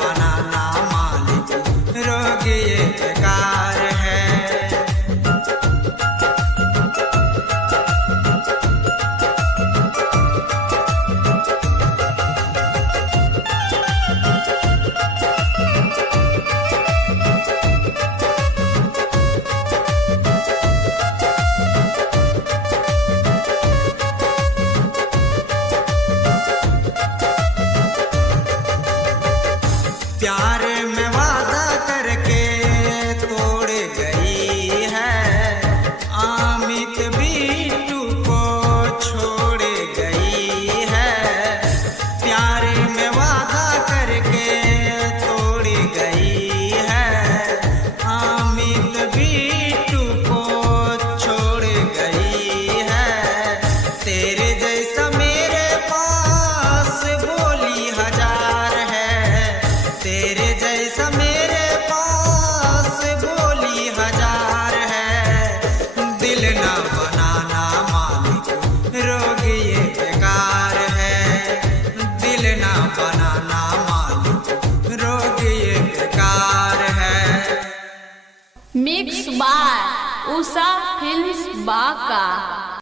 बनाना मालिक, रोग ये बेकार है। प्यार में वादा करके तोड़ गई है, अमित बिट्टू को छोड़ गई है। प्यार में वादा करके तोड़ गई है, अमित बिट्टू को छोड़ गई है। तेरे जैसा मेरे पास बोली हजार है, तेरे जैसा मेरे पास बोली हजार है। दिल ना बनाना मालिक, रोग ये बेकार है। दिल ना बनाना मालिक, रोग ये बेकार है। Mix by Usha films Banka.